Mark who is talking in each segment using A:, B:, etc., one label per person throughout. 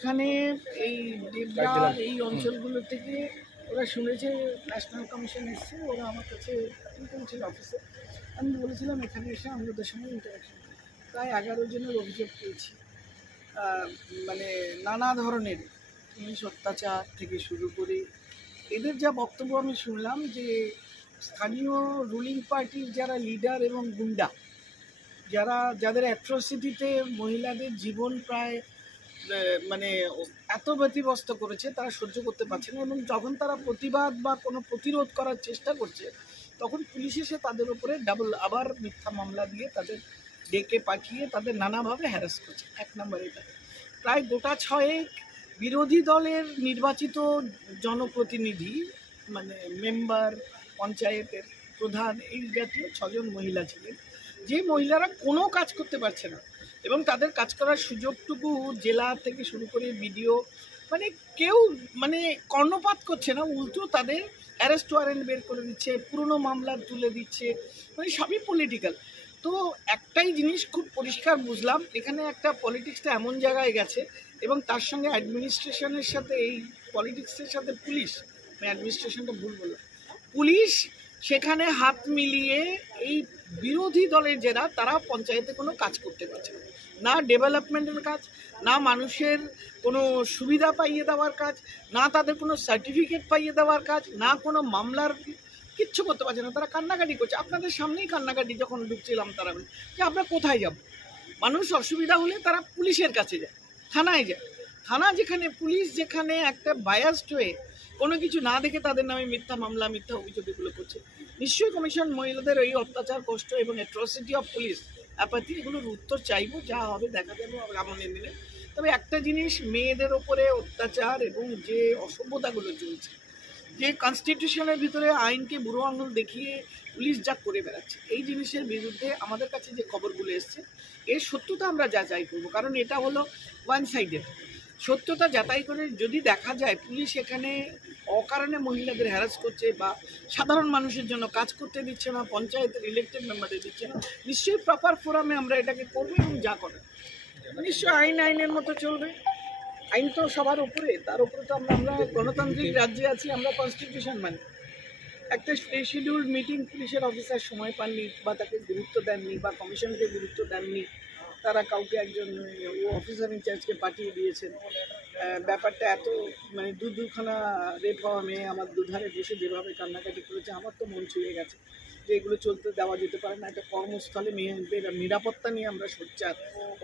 A: এখানে এই দেবরা এই অঞ্চলগুলো থেকে ওরা শুনেছে ন্যাশনাল কমিশন এসছে ওরা আমার কাছে করেছিল অফিসে আমি বলেছিলাম এখানে এসে আমি ওদের সঙ্গে ইন্টারাকশন প্রায় এগারো জনের অভিযোগ পেয়েছি। মানে নানা ধরনের পুলিশ অত্যাচার থেকে শুরু করে এদের যা বক্তব্য আমি শুনলাম যে স্থানীয় রুলিং পার্টির যারা লিডার এবং গুন্ডা যারা যাদের অ্যাট্রসিটিতে মহিলাদের জীবন প্রায় মানে এত ব্যতিব্যস্ত করেছে, তারা সহ্য করতে পারছে না এবং যখন তারা প্রতিবাদ বা কোনো প্রতিরোধ করার চেষ্টা করছে, তখন পুলিশ এসে তাদের উপরে ডাবল আবার মিথ্যা মামলা দিয়ে তাদের ডেকে পাঠিয়ে তাদের নানাভাবে হ্যারাস করছে। এক নম্বর এটা। প্রায় গোটা ছয়েক বিরোধী দলের নির্বাচিত জনপ্রতিনিধি মানে মেম্বার পঞ্চায়েতের প্রধান, এই জাতীয় ছজন মহিলা ছিলেন। যে মহিলারা কোনো কাজ করতে পারছে না এবং তাদের কাজ করার সুযোগটুকু জেলা থেকে শুরু করে বিডিও মানে কেউ মানে কর্ণপাত করছে না, উল্টো তাদের অ্যারেস্ট ওয়ারেন্ট বের করে দিচ্ছে, পুরনো মামলা তুলে দিচ্ছে মানে সবই পলিটিক্যাল তো একটাই জিনিস খুব পরিষ্কার বুঝলাম, এখানে একটা পলিটিক্সটা এমন জায়গায় গেছে এবং তার সঙ্গে অ্যাডমিনিস্ট্রেশনের সাথে এই পলিটিক্সের সাথে পুলিশ আমি অ্যাডমিনিস্ট্রেশনটা ভুল বললাম, পুলিশ সেখানে হাত মিলিয়ে এই বিরোধী দলের যারা, তারা পঞ্চায়েতে কোনো কাজ করতে পারছে না। না ডেভেলপমেন্টের কাজ, না মানুষের কোনো সুবিধা পাইয়ে দেওয়ার কাজ, না তাদের কোনো সার্টিফিকেট পাইয়ে দেওয়ার কাজ, না কোনো মামলার কিচ্ছু করতে পারছে না। তারা কান্নাকাটি করছে। আপনাদের সামনেই কান্নাকাটি যখন ঢুকছিলাম তারা যে আমরা কোথায় যাব? মানুষ অসুবিধা হলে তারা পুলিশের কাছে যায়, থানায় যায়। থানা যেখানে, পুলিশ যেখানে একটা বায়াসড হয়ে কোনো কিছু না দেখে তাদের নামে মিথ্যা মামলা, মিথ্যা অভিযোগ এগুলো করছে। নিশ্চয়ই কমিশন মহিলাদের এই অত্যাচার, কষ্ট এবং অ্যাট্রসিটি অফ পুলিশ অ্যাপাতি এগুলোর উত্তর চাইব, যা হবে দেখা যাবে আগামী দিনে। তবে একটা জিনিস, মেয়েদের ওপরে অত্যাচার এবং যে অসভ্যতাগুলো চলছে, যে কনস্টিটিউশনের ভিতরে আইনকে বুড়ো আঙুল দেখিয়ে পুলিশ যা করে বেড়াচ্ছে, এই জিনিসের বিরুদ্ধে আমাদের কাছে যে খবরগুলো এসছে, এর সত্যতা আমরা যা যাই করব। কারণ এটা হলো ওয়ান সাইডেড সত্যতা যাচাই করে যদি দেখা যায় পুলিশ এখানে অকারণে মহিলাদের হ্যারাস করছে বা সাধারণ মানুষের জন্য কাজ করতে দিচ্ছে না, পঞ্চায়েতের ইলেকটেড মেম্বারদের দিচ্ছে না, নিশ্চয়ই প্রপার ফোরামে আমরা এটাকে করব এবং যা করে নিশ্চয়ই আইন আইনের মতো চলবে। আইন তো সবার উপরে, তার উপরে তো আমরা আমরা গণতান্ত্রিক রাজ্যে আছি, আমরা কনস্টিটিউশন মানি। একটা শিডিউল মিটিং পুলিশের অফিসার সময় পাননি বা তাকে গুরুত্ব দেননি বা কমিশনকে গুরুত্ব দেননি। তারা কাউকে একজন, ও অফিসার ইনচার্জকে পাঠিয়ে দিয়েছেন। ব্যাপারটা এত মানে দু দুখানা রেপ হওয়া মেয়ে আমার দুধারে বসে যেভাবে কান্নাকাটি করেছে, আমার তো মন ছুঁয়ে গেছে যে এগুলো চলতে দেওয়া যেতে পারে না। একটা কর্মস্থলে মেয়েদের নিরাপত্তা নিয়ে আমরা সোচ্চার।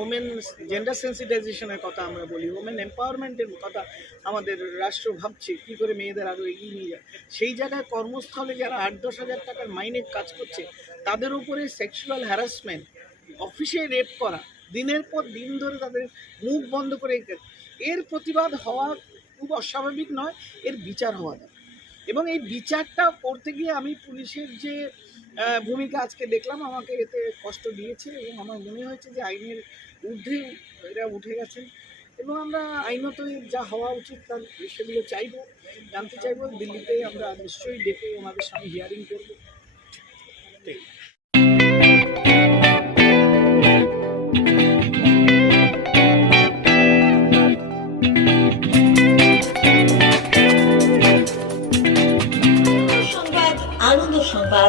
A: ওমেন জেন্ডার সেন্সিটাইজেশনের কথা আমরা বলি ওমেন এম্পাওয়ারমেন্টের কথা আমাদের রাষ্ট্র ভাবছে, কী করে মেয়েদের আরও এগিয়ে নিয়ে যায়। সেই জায়গায় কর্মস্থলে যারা আট দশ হাজার টাকার মাইনে কাজ করছে, তাদের উপরে সেক্সুয়াল হ্যারাসমেন্ট অফিসে রেপ করা। দিনের পর দিন ধরে তাদের মুখ বন্ধ করে এর প্রতিবাদ হওয়া খুব অস্বাভাবিক নয়, এর বিচার হওয়া দরকার। এবং এই বিচারটা করতে গিয়ে আমি পুলিশের যে ভূমিকা আজকে দেখলাম, আমাকে এতে কষ্ট দিয়েছে এবং আমার মনে হয়েছে যে আইনের ঊর্ধ্বে এরা উঠে গেছেন। এবং আমরা আইনত যা হওয়া উচিত তার সেগুলো চাইব, জানতে চাইব। দিল্লিতে আমরা নিশ্চয়ই ডেকে ওনাদের সামনে হিয়ারিং করব। ঠিক।